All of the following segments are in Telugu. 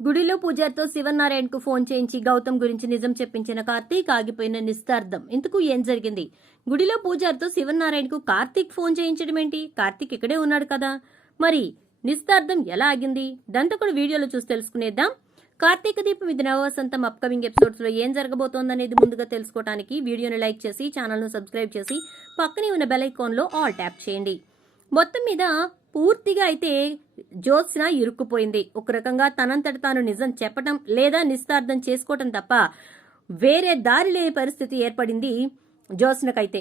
గుడిలో పూజారితో శివనారాయణకు ఫోన్ చేయించి గౌతమ్ గురించి నిజం చెప్పించిన కార్తీక్ ఆగిపోయిన నిస్తార్థం ఇందుకు ఏం జరిగింది? గుడిలో పూజారితో శివనారాయణకు కార్తీక్ ఫోన్ చేయించడం ఏంటి? కార్తీక్ ఇక్కడే ఉన్నాడు కదా. మరి నిస్తార్థం ఎలా ఆగింది? దంతకుడు వీడియోలో చూసి తెలుసుకునేద్దాం. కార్తీక దీపం ఇది నవవసంతం అప్కమింగ్ ఎపిసోడ్స్లో ఏం జరగబోతోందనేది ముందుగా తెలుసుకోవడానికి వీడియోని లైక్ చేసి ఛానల్ను సబ్స్క్రైబ్ చేసి పక్కనే ఉన్న బెల్ ఐకాన్లో ఆల్ ట్యాప్ చేయండి. మొత్తం మీద పూర్తిగా అయితే జ్యోత్స్న ఇరుక్కుపోయింది. ఒక రకంగా తనంతట తాను నిజం చెప్పటం లేదా నిస్తార్థం చేసుకోవటం తప్ప వేరే దారి లేని పరిస్థితి ఏర్పడింది జ్యోత్స్నకైతే.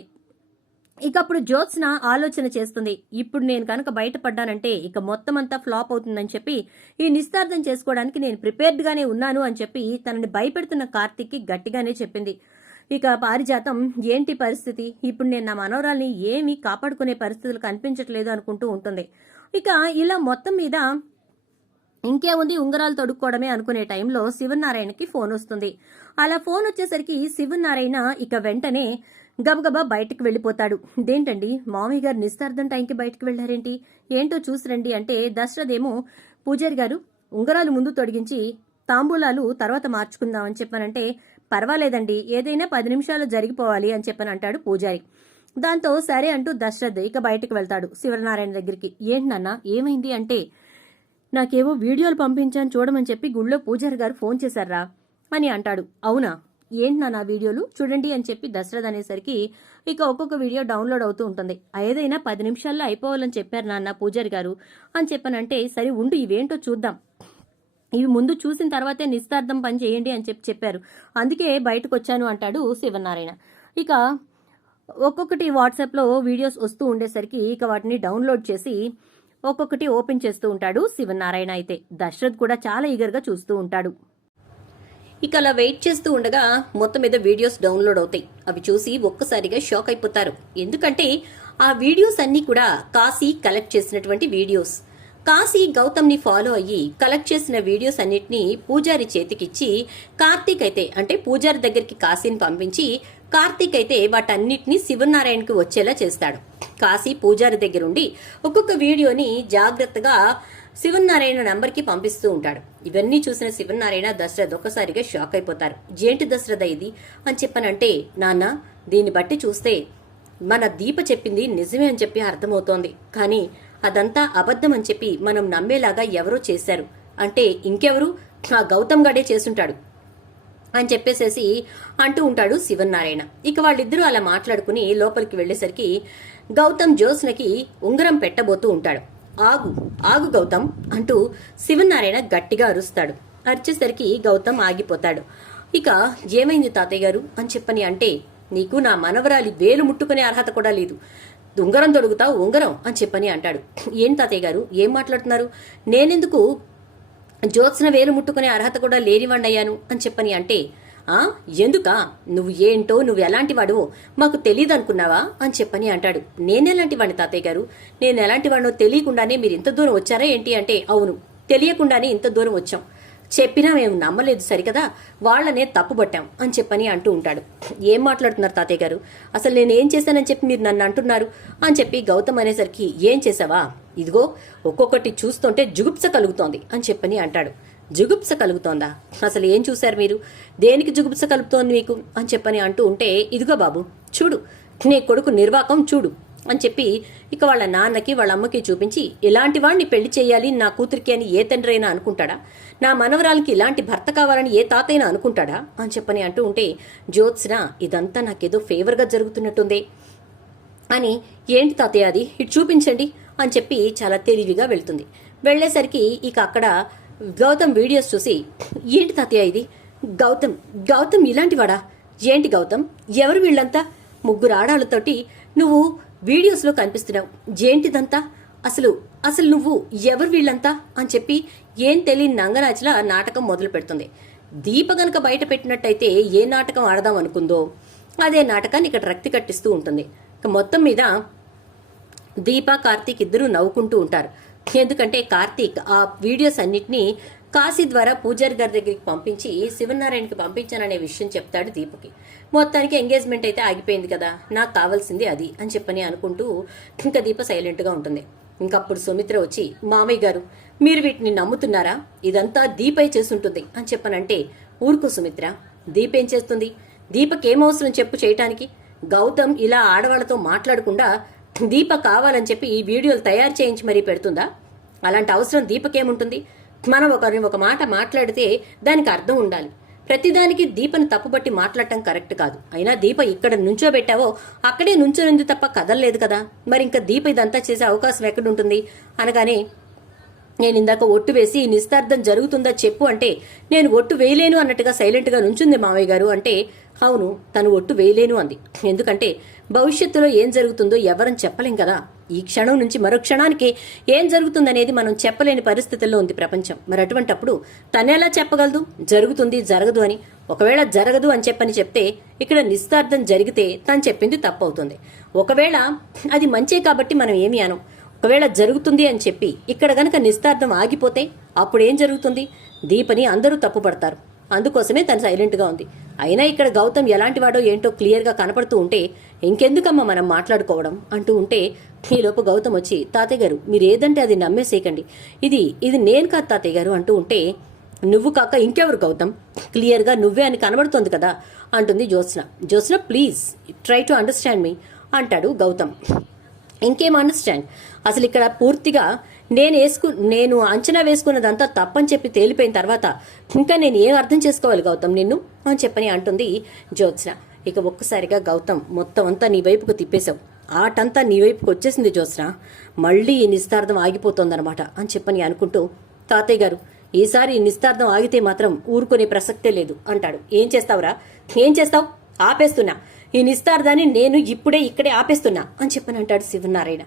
ఇక అప్పుడు జ్యోత్స్న ఆలోచన చేస్తుంది. ఇప్పుడు నేను కనుక బయటపడ్డానంటే ఇక మొత్తం అంతా ఫ్లాప్ అవుతుందని చెప్పి ఈ నిస్తార్థం చేసుకోవడానికి నేను ప్రిపేర్డ్గానే ఉన్నాను అని చెప్పి తనని భయపెడుతున్న కార్తిక్కి గట్టిగానే చెప్పింది. ఇక పారిజాతం ఏంటి పరిస్థితి? ఇప్పుడు నేను నా మనోరాల్ని ఏమీ కాపాడుకునే పరిస్థితులు కనిపించట్లేదు అనుకుంటూ ఉంటుంది. ఇక ఇలా మొత్తం మీద ఇంకేముంది ఉంగరాలు తొడుక్కోవడమే అనుకునే టైంలో శివనారాయణకి ఫోన్ వస్తుంది. అలా ఫోన్ వచ్చేసరికి శివనారాయణ ఇక వెంటనే గబగబా బయటికి వెళ్ళిపోతాడు. ఇదేంటండి? మామయ్య గారు నిస్తార్థం టైంకి బయటకు వెళ్ళారేంటి? ఏంటో చూసిరండి అంటే దశరథేమో పూజారి గారు ఉంగరాలు ముందు తొడిగించి తాంబూలాలు తర్వాత మార్చుకుందామని చెప్పానంటే పర్వాలేదండి ఏదైనా పది నిమిషాలు జరిగిపోవాలి అని చెప్పని అంటాడు పూజారి. దాంతో సరే అంటూ దశరథ్ ఇక బయటకు వెళ్తాడు శివనారాయణ దగ్గరికి. ఏంటి నాన్న ఏమైంది? అంటే నాకేవో వీడియోలు పంపించాను చూడమని చెప్పి గుళ్ళో పూజారి గారు ఫోన్ చేశారా? అని అంటాడు. అవునా? ఏంటి నా వీడియోలు? చూడండి అని చెప్పి దశరథ్ అనేసరికి ఇక ఒక్కొక్క వీడియో డౌన్లోడ్ అవుతూ ఉంటుంది. ఏదైనా పది నిమిషాల్లో అయిపోవాలని చెప్పారు నాన్న పూజారి గారు అని చెప్పనంటే సరే ఉండు ఇవేంటో చూద్దాం. ఇవి ముందు చూసిన తర్వాతే నిస్తార్థం పని చేయండి అని చెప్పి చెప్పారు. అందుకే బయటకు వచ్చాను అంటాడు శివనారాయణ. ఇక ఒక్కొక్కటి వాట్సాప్లో వీడియోస్ వస్తూ ఉండేసరికి ఇక వాటిని డౌన్లోడ్ చేసి ఒక్కొక్కటి ఓపెన్ చేస్తూ ఉంటాడు శివనారాయణ అయితే. దశరథ్ కూడా చాలా ఈగర్గా చూస్తూ ఉంటాడు. ఇక అలా వెయిట్ చేస్తూ ఉండగా మొత్తం మీద వీడియోస్ డౌన్లోడ్ అవుతాయి. అవి చూసి ఒక్కసారిగా షాక్ అయిపోతారు. ఎందుకంటే ఆ వీడియోస్ అన్నీ కూడా కాశీ కలెక్ట్ చేసినటువంటి వీడియోస్. కాశీ గౌతమ్ని ఫాలో అయ్యి కలెక్ట్ చేసిన వీడియోస్ అన్నిటినీ పూజారి చేతికిచ్చి కార్తీక్ అయితే అంటే పూజారి దగ్గరికి కాశీని పంపించి కార్తీక్ అయితే వాటన్నిటిని శివనారాయణకి వచ్చేలా చేస్తాడు. కాశీ పూజారి దగ్గరుండి ఒక్కొక్క వీడియోని జాగ్రత్తగా శివనారాయణ నంబర్కి పంపిస్తూ ఉంటాడు. ఇవన్నీ చూసిన శివనారాయణ దశరథ్ ఒక్కసారిగా షాక్ అయిపోతారు. ఏంటి దశరథ ఇది అని చెప్పనంటే నాన్న దీన్ని బట్టి చూస్తే మన దీప చెప్పింది నిజమే అని చెప్పి అర్థమవుతోంది. కానీ అదంతా అబద్ధం అని చెప్పి మనం నమ్మేలాగా ఎవరో చేశారు. అంటే ఇంకెవరు? ఆ గౌతమ్ గడే చేసుంటాడు అని చెప్పేసేసి అంటూ ఉంటాడు శివన్నారాయణ. ఇక వాళ్ళిద్దరూ అలా మాట్లాడుకుని లోపలికి వెళ్ళేసరికి గౌతమ్ జ్యోత్స్నకి ఉంగరం పెట్టబోతూ ఉంటాడు. ఆగు ఆగు గౌతమ్ అంటూ శివనారాయణ గట్టిగా అరుస్తాడు. అరిచేసరికి గౌతమ్ ఆగిపోతాడు. ఇక ఏమైంది తాతయ్య గారు? అని చెప్పని అంటే నీకు నా మనవరాలి వేలు ముట్టుకునే అర్హత కూడా లేదు. ఉంగరం దొడుగుతావు ఉంగరం అని చెప్పని అంటాడు. ఏం తాతయ్య గారు? ఏం మాట్లాడుతున్నారు? నేనెందుకు జ్యోత్స్న వేలు ముట్టుకునే అర్హత కూడా లేనివాణ్ణయ్యాను అని చెప్పని అంటే ఆ? ఎందుకా? నువ్వు ఏంటో నువ్వు ఎలాంటి వాడువో మాకు తెలియదు అనుకున్నావా అని చెప్పని అంటాడు. నేనెలాంటి వాడిని తాతయ్య గారు? నేను ఎలాంటి వాడినో తెలియకుండానే మీరు ఇంత దూరం వచ్చారా ఏంటి అంటే అవును తెలియకుండానే ఇంత దూరం వచ్చాం. చెప్పినా మేము నమ్మలేదు సరికదా? వాళ్ళనే తప్పుబట్టాం అని చెప్పని అంటూ ఉంటాడు. ఏం మాట్లాడుతున్నారు తాతయ్య గారు? అసలు నేను ఏం చేశానని చెప్పి మీరు నన్ను అంటున్నారు? అని చెప్పి గౌతమ్ అనేసరికి ఏం చేసావా ఇదిగో ఒక్కొక్కటి చూస్తుంటే జుగుప్స కలుగుతోంది అని చెప్పని అంటాడు. జుగుప్స కలుగుతోందా? అసలు ఏం చూశారు మీరు? దేనికి జుగుప్స కలుపుతోంది మీకు? అని చెప్పని అంటూ ఉంటే ఇదిగో బాబు చూడు నీ కొడుకు నిర్వాకం చూడు. అని చెప్పి ఇక వాళ్ళ నాన్నకి వాళ్ళ అమ్మకి చూపించి ఇలాంటి వాడిని పెళ్ళి చేయాలి నా కూతురికి అని ఏ తండ్రి అయినా అనుకుంటాడా? నా మనవరాలకి ఇలాంటి భర్త కావాలని ఏ తాతైనా అనుకుంటాడా? అని చెప్పని అంటూ ఉంటే జ్యోత్స్న ఇదంతా నాకేదో ఫేవర్గా జరుగుతున్నట్టుంది. అని ఏంటి తాతయ్య అది? ఇటు చూపించండి. అని చెప్పి చాలా తెలివిగా వెళ్తుంది. వెళ్ళేసరికి ఇక అక్కడ గౌతమ్ వీడియోస్ చూసి ఏంటి తాతయ్య ఇది? గౌతమ్ గౌతమ్ ఇలాంటివాడా ఏంటి గౌతమ్? ఎవరు వీళ్ళంతా? ముగ్గురు ఆడాలతోటి నువ్వు వీడియోస్లో కనిపిస్తున్నావు. జేంటిదంతా అసలు అసలు నువ్వు ఎవరు వీళ్ళంతా? అని చెప్పి ఏం తెలియని నంగరాజుల నాటకం మొదలు పెడుతుంది. దీప గనక బయట పెట్టినట్టయితే ఏ నాటకం ఆడదాం అనుకుందో అదే నాటకాన్ని ఇక్కడ రక్తి కట్టిస్తూ ఉంటుంది. మొత్తం మీద దీప కార్తీక్ ఇద్దరు నవ్వుకుంటూ ఉంటారు. ఎందుకంటే కార్తీక్ ఆ వీడియోస్ అన్నిటినీ కాశీ ద్వారా పూజారి గారి దగ్గరికి పంపించి శివనారాయణకి పంపించాననే విషయం చెప్తాడు దీపకి. మొత్తానికి ఎంగేజ్మెంట్ అయితే ఆగిపోయింది కదా నాకు కావాల్సింది అది అని చెప్పని అనుకుంటూ ఇంకా దీప సైలెంట్గా ఉంటుంది. ఇంకప్పుడు సుమిత్ర వచ్చి మామయ్య గారు మీరు వీటిని నమ్ముతున్నారా? ఇదంతా దీపై చేసుంటుంది అని చెప్పనంటే ఊరుకో సుమిత్ర దీపేం చేస్తుంది? దీపకేమవసరం చెప్పు చేయటానికి? గౌతమ్ ఇలా ఆడవాళ్ళతో మాట్లాడకుండా దీప కావాలని చెప్పి ఈ వీడియోలు తయారు చేయించి మరీ పెడుతుందా? అలాంటి అవసరం దీపకేముంటుంది? మనం ఒకరిని ఒక మాట మాట్లాడితే దానికి అర్థం ఉండాలి. ప్రతిదానికి దీపను తప్పుబట్టి మాట్లాడటం కరెక్ట్ కాదు. అయినా దీప ఇక్కడ నుంచోబెట్టావో అక్కడే నుంచోనుంది తప్ప కదలలేదు కదా. మరి ఇంకా దీప ఇదంతా చేసే అవకాశం ఎక్కడుంటుంది? అనగానే నేను ఇందాక ఒట్టు వేసి నిస్తార్థం జరుగుతుందా చెప్పు అంటే నేను ఒట్టు వేయలేను అన్నట్టుగా సైలెంట్గా నుంచుంది మావయ్య గారు అంటే అవును తను ఒట్టు వేయలేను అంది. ఎందుకంటే భవిష్యత్తులో ఏం జరుగుతుందో ఎవరం చెప్పలేం కదా. ఈ క్షణం నుంచి మరో క్షణానికి ఏం జరుగుతుందనేది మనం చెప్పలేని పరిస్థితుల్లో ఉంది ప్రపంచం. మరి అటువంటప్పుడు తనెలా చెప్పగలదు? జరుగుతుంది జరగదు అని. ఒకవేళ జరగదు అని చెప్పని చెప్తే ఇక్కడ నిస్తార్థం జరిగితే తను చెప్పింది తప్పవుతుంది. ఒకవేళ అది మంచే కాబట్టి మనం ఏమి అనం? ఒకవేళ జరుగుతుంది అని చెప్పి ఇక్కడ గనక నిస్తార్థం ఆగిపోతే అప్పుడేం జరుగుతుంది? దీపని అందరూ తప్పుపడతారు. అందుకోసమే తను సైలెంట్గా ఉంది. అయినా ఇక్కడ గౌతమ్ ఎలాంటి వాడో ఏంటో క్లియర్గా కనపడుతూ ఉంటే ఇంకెందుకమ్మా మనం మాట్లాడుకోవడం? అంటూ ఉంటే ఈలోపు గౌతమ్ వచ్చి తాతయ్య గారు మీరు ఏదంటే అది నమ్మేసేయకండి. ఇది ఇది నేను కాదు తాతయ్య గారు అంటూ ఉంటే నువ్వు కాక ఇంకెవరు గౌతమ్? క్లియర్గా నువ్వే అని కనబడుతోంది కదా అంటుంది Jyotsna. Jyotsna please try to understand me అంటాడు గౌతమ్. ఇంకేం అండర్స్టాండ్? అసలు ఇక్కడ పూర్తిగా నేను వేసుకు నేను అంచనా వేసుకున్నదంతా తప్పని చెప్పి తేలిపోయిన తర్వాత ఇంకా నేను ఏం అర్థం చేసుకోవాలి గౌతమ్ నిన్ను? అని చెప్పని అంటుంది జ్యోత్స్న. ఇక ఒక్కసారిగా గౌతమ్ మొత్తం అంతా నీ వైపుకు తిప్పేశావు. ఆటంతా నీ వైపుకు వచ్చేసింది జ్యోత్స్న. మళ్ళీ ఈ నిస్తార్థం ఆగిపోతుందన్నమాట అని చెప్పని అనుకుంటూ తాతయ్య గారు ఈసారి నిస్తార్థం ఆగితే మాత్రం ఊరుకునే ప్రసక్తే లేదు అంటాడు. ఏం చేస్తావురా? ఏం చేస్తావు? ఆపేస్తున్నా. ఈ నిస్తార్థాన్ని నేను ఇప్పుడే ఇక్కడే ఆపేస్తున్నా అని చెప్పని అంటాడు శివనారాయణ.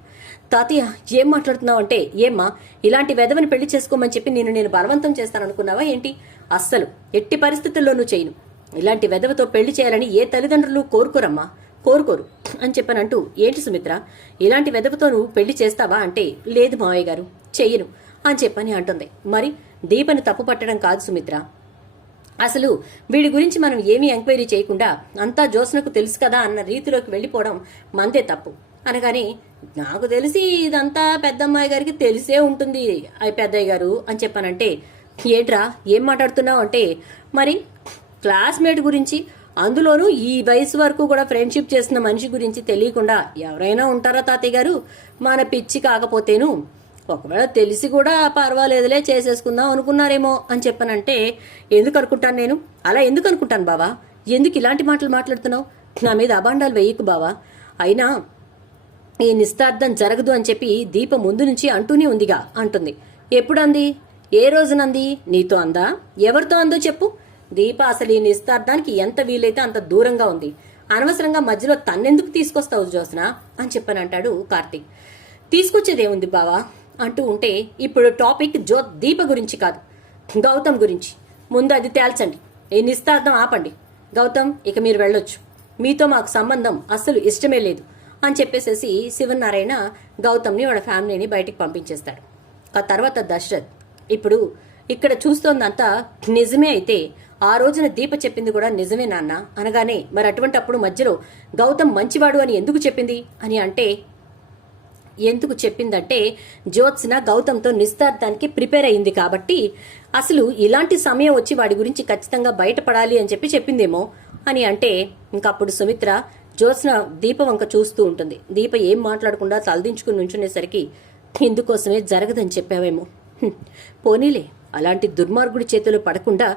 తాతయ్య ఏం మాట్లాడుతున్నావు అంటే ఏమ్మా ఇలాంటి వెధవని పెళ్ళి చేసుకోమని చెప్పి నేను నేను బలవంతం చేస్తాను అనుకున్నావా ఏంటి? అస్సలు. ఎట్టి పరిస్థితుల్లోనూ చేయను. ఇలాంటి వెధవతో పెళ్ళి చేయాలని ఏ తల్లిదండ్రులు కోరుకోరమ్మా? కోరుకోరు అని చెప్పనంటూ ఏంటి సుమిత్ర ఇలాంటి వెధవతో నువ్వు పెళ్ళి చేస్తావా అంటే లేదు మావయ్య గారు చెయ్యను అని చెప్పని అంటుంది. మరి దీపని తప్పు పట్టడం కాదు సుమిత్ర. అసలు వీడి గురించి మనం ఏమీ ఎంక్వైరీ చేయకుండా అంతా జోస్నకు తెలుసు కదా అన్న రీతిలోకి వెళ్ళిపోవడం మందే తప్పు. అనగానే నాకు తెలిసి ఇదంతా పెద్దమ్మాయి గారికి తెలిసే ఉంటుంది అయ్యి పెద్దయ్య గారు అని చెప్పానంటే ఏంట్రా ఏం మాట్లాడుతున్నావు? అంటే మరి క్లాస్మేట్ గురించి అందులోనూ ఈ వయసు వరకు కూడా ఫ్రెండ్షిప్ చేసిన మనిషి గురించి తెలియకుండా ఎవరైనా ఉంటారా తాతయ్య గారు? మన పిచ్చి కాకపోతేను ఒకవేళ తెలిసి కూడా పర్వాలేదులే చేసేసుకుందాం అనుకున్నారేమో అని చెప్పానంటే ఎందుకు అనుకుంటాను నేను? అలా ఎందుకు అనుకుంటాను బావా? ఎందుకు ఇలాంటి మాటలు మాట్లాడుతున్నావు? నా మీద అబాండాలు వేయకు బావా. అయినా ఈ నిస్తార్థం జరగదు అని చెప్పి దీప ముందు నుంచి అంటూనే ఉందిగా అంటుంది. ఎప్పుడు అంది ఏ రోజునంది? నీతో అందా? ఎవరితో అందో చెప్పు. దీప అసలు ఈ నిస్తార్థానికి ఎంత వీలైతే అంత దూరంగా ఉంది. అనవసరంగా మధ్యలో తన్నెందుకు తీసుకొస్తావు జోస్న అని చెప్పనంటాడు కార్తీక్. తీసుకొచ్చేదేముంది బావా? అంటూ ఉంటే ఇప్పుడు టాపిక్ జో దీప గురించి కాదు. గౌతమ్ గురించి. ముందు అది తేల్చండి. ఈ నిస్తార్థం ఆపండి. గౌతమ్ ఇక మీరు వెళ్ళొచ్చు. మీతో మాకు సంబంధం అస్సలు ఇష్టమే లేదు అని చెప్పేసేసి శివనారాయణ గౌతమ్ని వాళ్ళ ఫ్యామిలీని బయటికి పంపించేస్తాడు. ఆ తర్వాత దశరథ్ ఇప్పుడు ఇక్కడ చూస్తోందంతా నిజమే అయితే ఆ రోజున దీప చెప్పింది కూడా నిజమే నాన్న అనగానే మరి అటువంటి అప్పుడు మధ్యలో గౌతమ్ మంచివాడు అని ఎందుకు చెప్పింది అని అంటే ఎందుకు చెప్పిందంటే జ్యోత్స్న గౌతమ్తో నిస్తార్థానికి ప్రిపేర్ అయింది కాబట్టి అసలు ఇలాంటి సమయం వచ్చి వాడి గురించి ఖచ్చితంగా బయటపడాలి అని చెప్పి చెప్పిందేమో అని అంటే ఇంకప్పుడు సుమిత్ర జ్యోత్స్న దీప వంక చూస్తూ ఉంటుంది. దీప ఏం మాట్లాడకుండా తలదించుకుని నుంచునేసరికి ఇందుకోసమే జరగదని చెప్పావేమో. పోనీలే. అలాంటి దుర్మార్గుడి చేతిలో పడకుండా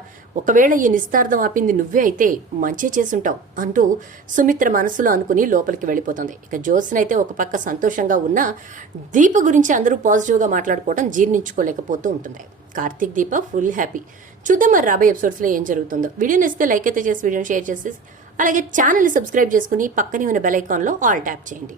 ఒకవేళ ఈ నిస్తార్థం ఆపింది నువ్వే అయితే మంచి చేసుంటావు అంటూ సుమిత్ర మనసులో అనుకుని లోపలికి వెళ్ళిపోతుంది. ఇక జ్యోత్స్న అయితే ఒక పక్క సంతోషంగా ఉన్నా దీప గురించి అందరూ పాజిటివ్గా మాట్లాడుకోవడం జీర్ణించుకోలేకపోతూ ఉంటుంది. Karthik Deepa full happy. చూద్దాం మరి రాబోయే ఎపిసోడ్స్లో ఏం జరుగుతుందో. వీడియో నచ్చితే లైక్ అయితే చేసి వీడియోని షేర్ చేసేసి అలాగే ఛానల్ని సబ్స్క్రైబ్ చేసుకుని పక్కనే ఉన్న బెల్ ఐకాన్లో ఆల్ ట్యాప్ చేయండి.